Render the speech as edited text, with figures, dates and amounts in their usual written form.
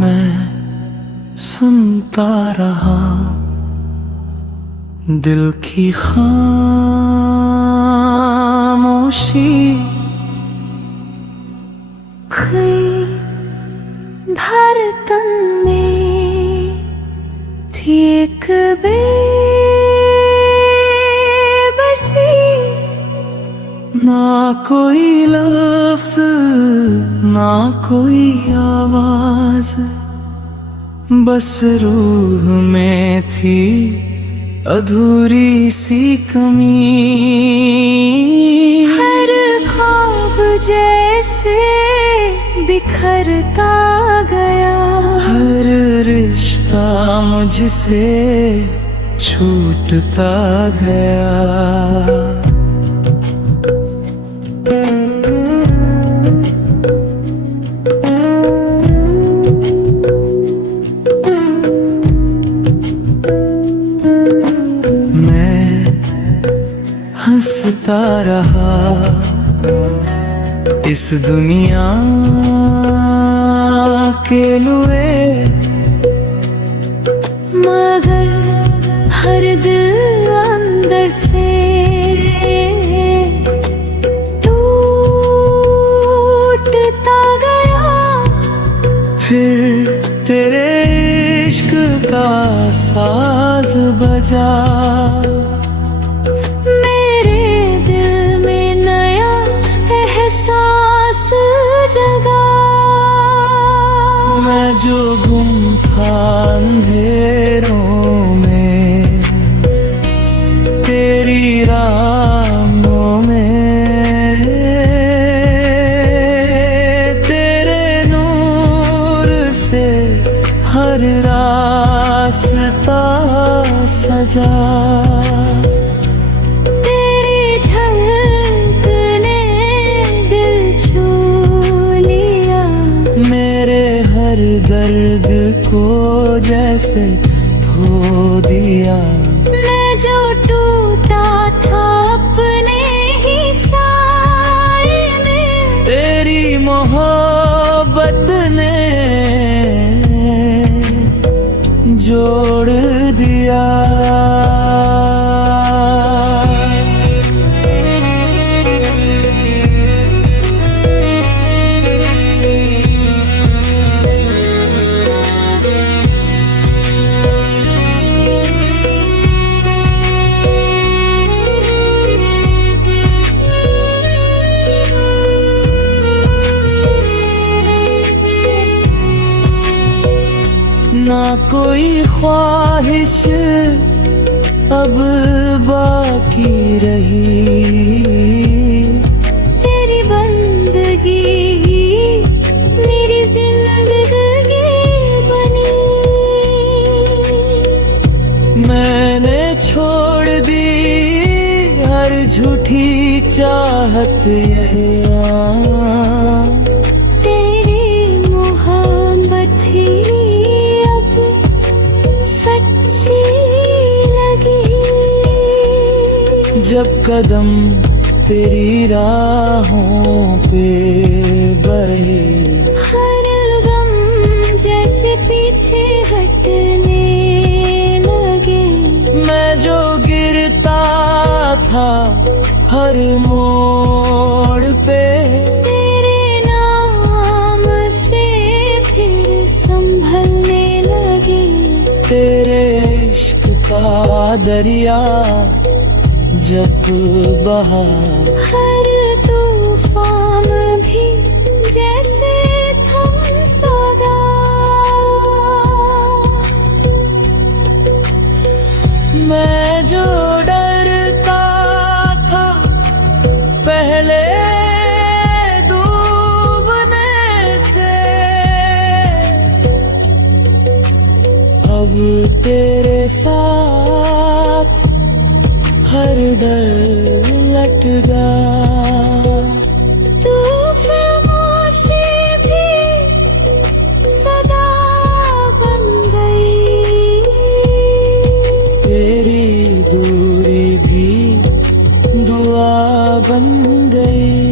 मैं सुनता रहा दिल की खामोशी, धड़कन में थी एक बेबसी। ना कोई लफ्ज ना कोई आवाज, बस रूह में थी अधूरी सी कमी। हर ख्वाब जैसे बिखरता गया, हर रिश्ता मुझसे छूटता गया। हंसता रहा इस दुनिया के लुए, मगर हर दिल अंदर से टूटता गया। फिर तेरे इश्क का साज बजा, जगा। मैं जो गुम था अंधेरों में, तेरी राहों में, तेरे नूर से हर रास्ता सजा। हर दर्द को जैसे धो दिया, मैं जो टूटा था अपने ही साए में, तेरी मोहब्बत ने जोड़ दिया। ना कोई ख्वाहिश अब बाकी रही, तेरी बंदगी मेरी जिंदगी बनी। मैंने छोड़ दी हर झूठी चाहत यहाँ, तेरी मोहब्बत ही जब कदम तेरी राहों पे बढ़े, हर गम जैसे पीछे हटने लगे। मैं जो गिरता था हर मोड़ पे, तेरे नाम से फिर संभलने लगे। तेरे इश्क का दरिया जब बहा, हर तूफान भी जैसे थम सा गा। मैं जो डरता था पहले डूबने से, अब तेरे साथ हर डर लट गया। तू खामोशी भी सदा बन गई, बन गई।